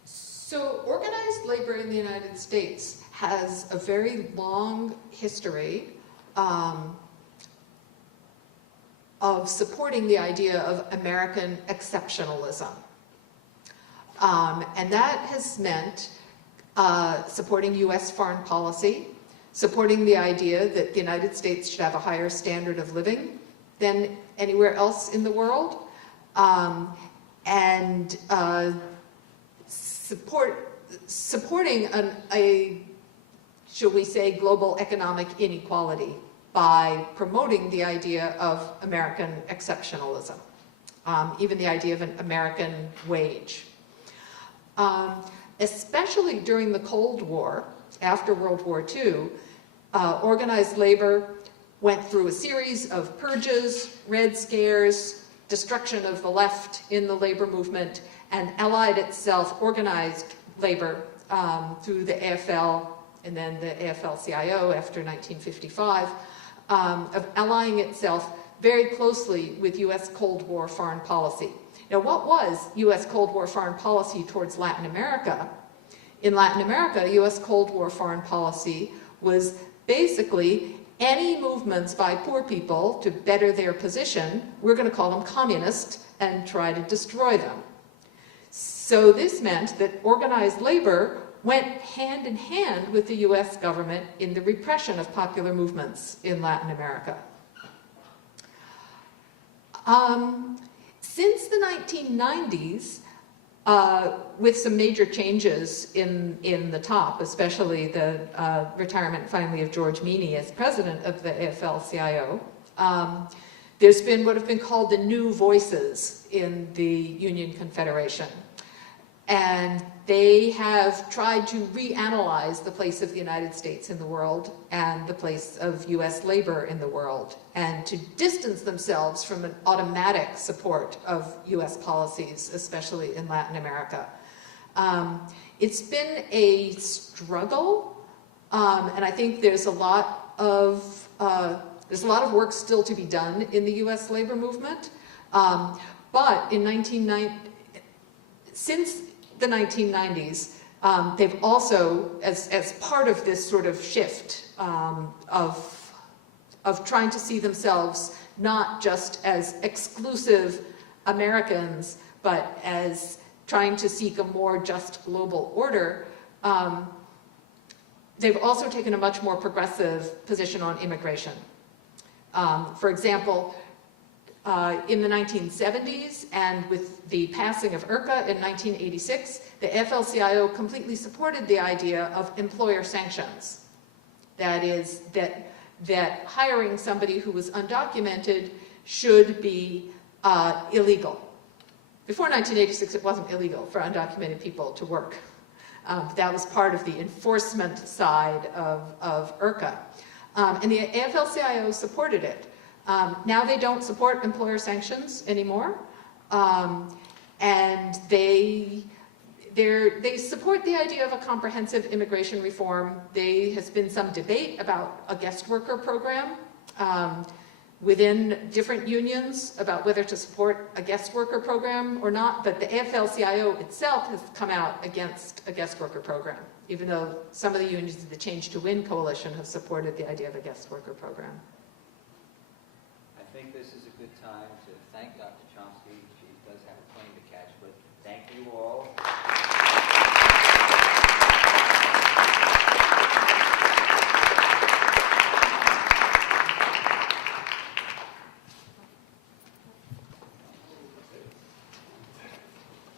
So organized labor in the United States has a very long history of supporting the idea of American exceptionalism. And that has meant supporting U.S. foreign policy, supporting the idea that the United States should have a higher standard of living than anywhere else in the world, and supporting a, shall we say, global economic inequality by promoting the idea of American exceptionalism, even the idea of an American wage. Especially during the Cold War, after World War II, organized labor went through a series of purges, Red Scares, destruction of the left in the labor movement, and allied itself, organized labor through the AFL and then the AFL-CIO after 1955, of allying itself very closely with U.S. Cold War foreign policy. Now, what was U.S. Cold War foreign policy towards Latin America? In Latin America, U.S. Cold War foreign policy was basically any movements by poor people to better their position, we're going to call them communist, and try to destroy them. So this meant that organized labor went hand in hand with the U.S. government in the repression of popular movements in Latin America. Since the 1990s, with some major changes in the top, especially the retirement finally of George Meany as president of the AFL-CIO, there's been what have been called the new voices in the Union Confederation. And they have tried to reanalyze the place of the United States in the world and the place of US labor in the world, and to distance themselves from an automatic support of US policies, especially in Latin America. It's been a struggle, and I think there's a lot of work still to be done in the US labor movement. But since the 1990s, they've also, as part of this sort of shift of trying to see themselves not just as exclusive Americans, but as trying to seek a more just global order, they've also taken a much more progressive position on immigration. For example, in the 1970s, and with the passing of IRCA in 1986, the AFL-CIO completely supported the idea of employer sanctions. That is, that that hiring somebody who was undocumented should be illegal. Before 1986, it wasn't illegal for undocumented people to work. That was part of the enforcement side of IRCA. And the AFL-CIO supported it. Now they don't support employer sanctions anymore. And they support the idea of a comprehensive immigration reform. There has been some debate about a guest worker program within different unions about whether to support a guest worker program or not, but the AFL-CIO itself has come out against a guest worker program, even though some of the unions of the Change to Win coalition have supported the idea of a guest worker program. I think this is a good time to thank Dr. Chomsky. She does have a plane to catch, but thank you all.